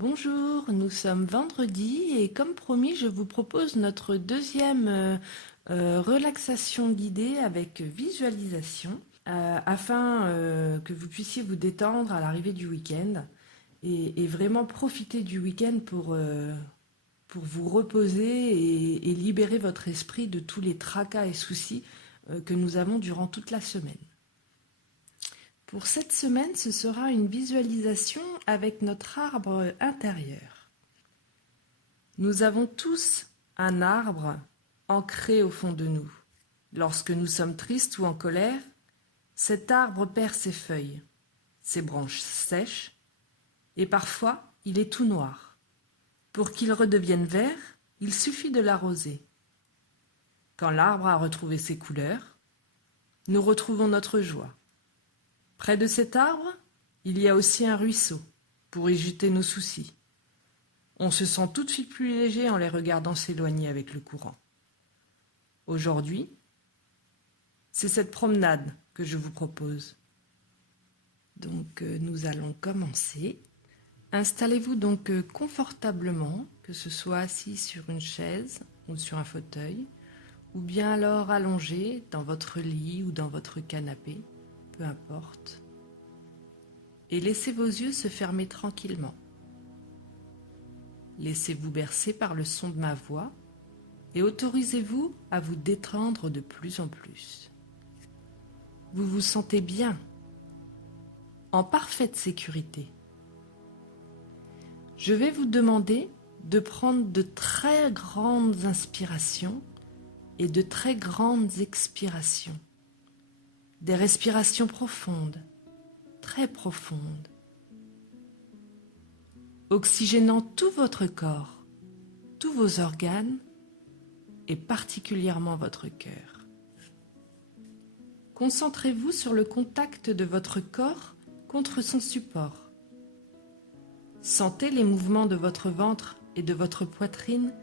Bonjour, nous sommes vendredi et comme promis, je vous propose notre deuxième relaxation guidée avec visualisation afin que vous puissiez vous détendre à l'arrivée du week-end et vraiment profiter du week-end pour vous reposer et libérer votre esprit de tous les tracas et soucis que nous avons durant toute la semaine. Pour cette semaine, ce sera une visualisation avec notre arbre intérieur. Nous avons tous un arbre ancré au fond de nous. Lorsque nous sommes tristes ou en colère, cet arbre perd ses feuilles, ses branches sèchent, et parfois il est tout noir. Pour qu'il redevienne vert, il suffit de l'arroser. Quand l'arbre a retrouvé ses couleurs, nous retrouvons notre joie. Près de cet arbre, il y a aussi un ruisseau pour y jeter nos soucis. On se sent tout de suite plus léger en les regardant s'éloigner avec le courant. Aujourd'hui, c'est cette promenade que je vous propose. Donc nous allons commencer. Installez-vous donc confortablement, que ce soit assis sur une chaise ou sur un fauteuil, ou bien alors allongé dans votre lit ou dans votre canapé, peu importe. Et laissez vos yeux se fermer tranquillement. Laissez-vous bercer par le son de ma voix et autorisez-vous à vous détendre de plus en plus. Vous vous sentez bien, en parfaite sécurité. Je vais vous demander de prendre de très grandes inspirations et de très grandes expirations. Des respirations profondes, très profondes, oxygénant tout votre corps, tous vos organes et particulièrement votre cœur. Concentrez-vous sur le contact de votre corps contre son support. Sentez les mouvements de votre ventre et de votre poitrine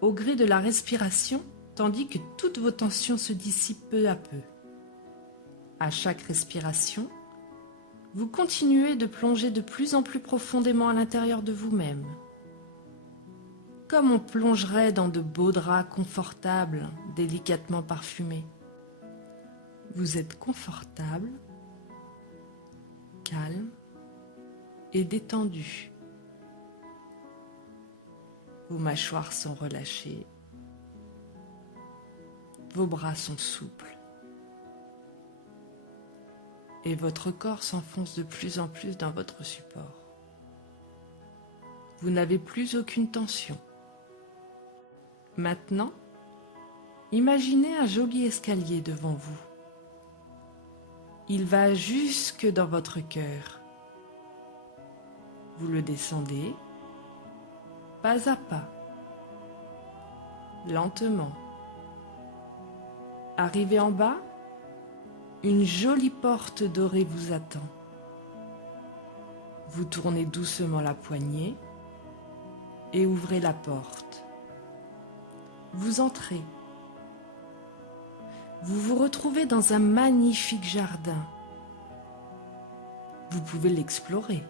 au gré de la respiration, tandis que toutes vos tensions se dissipent peu à peu. À chaque respiration, vous continuez de plonger de plus en plus profondément à l'intérieur de vous-même. Comme on plongerait dans de beaux draps confortables, délicatement parfumés. Vous êtes confortable, calme et détendu. Vos mâchoires sont relâchées, vos bras sont souples et votre corps s'enfonce de plus en plus dans votre support. Vous n'avez plus aucune tension. Maintenant, imaginez un joli escalier devant vous. Il va jusque dans votre cœur. Vous le descendez, pas à pas, lentement. Arrivé en bas, une jolie porte dorée vous attend. Vous tournez doucement la poignée et ouvrez la porte. Vous entrez. Vous vous retrouvez dans un magnifique jardin. Vous pouvez l'explorer.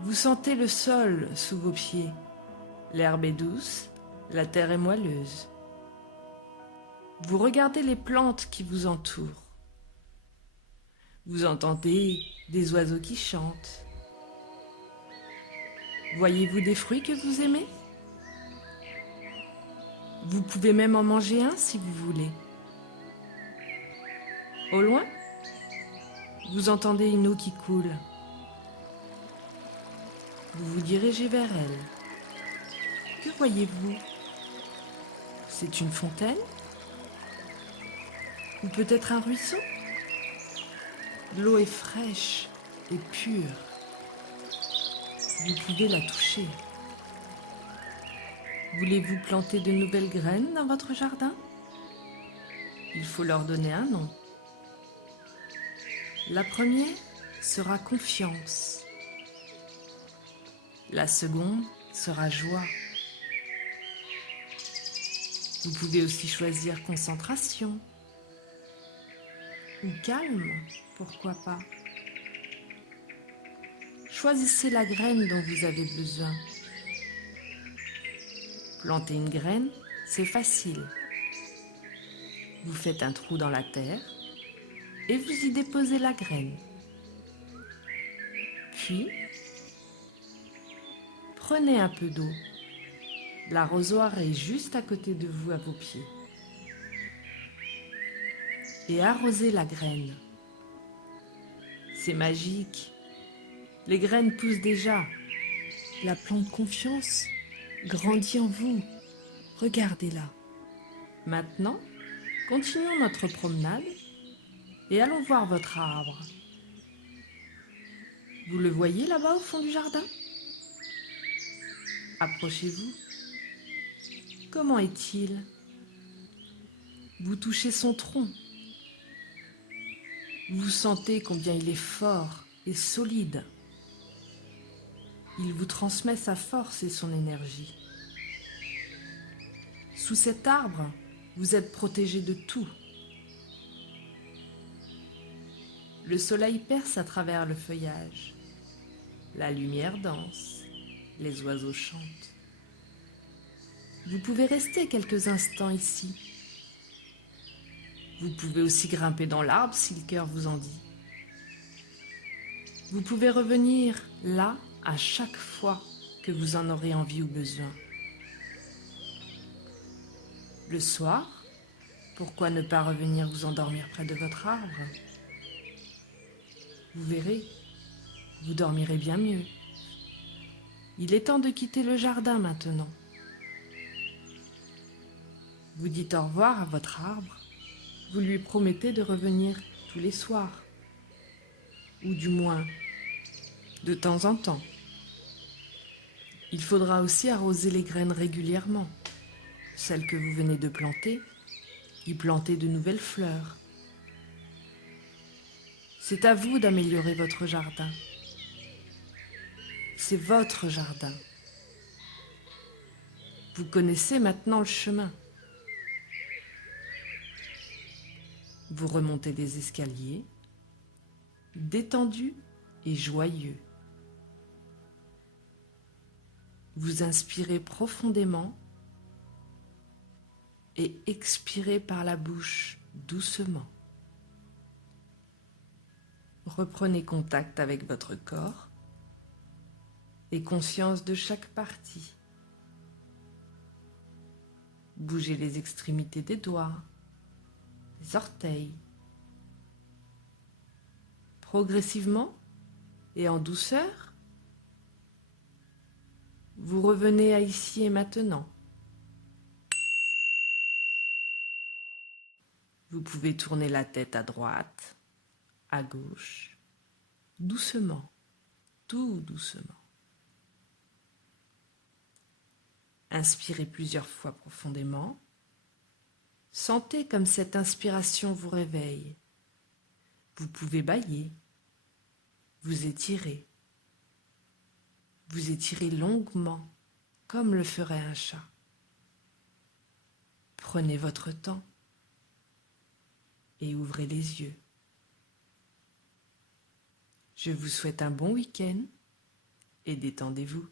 Vous sentez le sol sous vos pieds. L'herbe est douce, la terre est moelleuse. Vous regardez les plantes qui vous entourent. Vous entendez des oiseaux qui chantent. Voyez-vous des fruits que vous aimez ? Vous pouvez même en manger un si vous voulez. Au loin, vous entendez une eau qui coule. Vous vous dirigez vers elle. Que voyez-vous ? C'est une fontaine ? Ou peut-être un ruisseau ? L'eau est fraîche et pure. Vous pouvez la toucher. Voulez-vous planter de nouvelles graines dans votre jardin ? Il faut leur donner un nom. La première sera confiance. La seconde sera joie. Vous pouvez aussi choisir concentration ou calme, pourquoi pas. choisissez la graine dont vous avez besoin. Planter une graine, c'est facile. Vous faites un trou dans la terre et vous y déposez la graine. Puis, prenez un peu d'eau. L'arrosoir est juste à côté de vous à vos pieds. Et arrosez la graine. C'est magique. Les graines poussent déjà. La plante confiance grandit en vous. Regardez-la. Maintenant, continuons notre promenade et allons voir votre arbre. Vous le voyez là-bas au fond du jardin? Approchez-vous. Comment est-il? Vous touchez son tronc. Vous sentez combien il est fort et solide. Il vous transmet sa force et son énergie. Sous cet arbre, vous êtes protégé de tout. Le soleil perce à travers le feuillage. La lumière danse. Les oiseaux chantent. Vous pouvez rester quelques instants ici. Vous pouvez aussi grimper dans l'arbre si le cœur vous en dit. Vous pouvez revenir là à chaque fois que vous en aurez envie ou besoin. Le soir, pourquoi ne pas revenir vous endormir près de votre arbre? Vous verrez, vous dormirez bien mieux. Il est temps de quitter le jardin maintenant. Vous dites au revoir à votre arbre. Vous lui promettez de revenir tous les soirs, ou du moins de temps en temps. Il faudra aussi arroser les graines régulièrement, celles que vous venez de planter, y planter de nouvelles fleurs. C'est à vous d'améliorer votre jardin. C'est votre jardin. Vous connaissez maintenant le chemin. Vous remontez des escaliers, détendu et joyeux. Vous inspirez profondément et expirez par la bouche doucement. Reprenez contact avec votre corps et conscience de chaque partie. Bougez les extrémités des doigts, les orteils. Progressivement et en douceur, vous revenez à ici et maintenant. Vous pouvez tourner la tête à droite, à gauche, doucement, tout doucement. Inspirez plusieurs fois profondément. Sentez comme cette inspiration vous réveille. Vous pouvez bâiller, vous étirer. Vous étirez longuement, comme le ferait un chat. Prenez votre temps et ouvrez les yeux. Je vous souhaite un bon week-end et détendez-vous.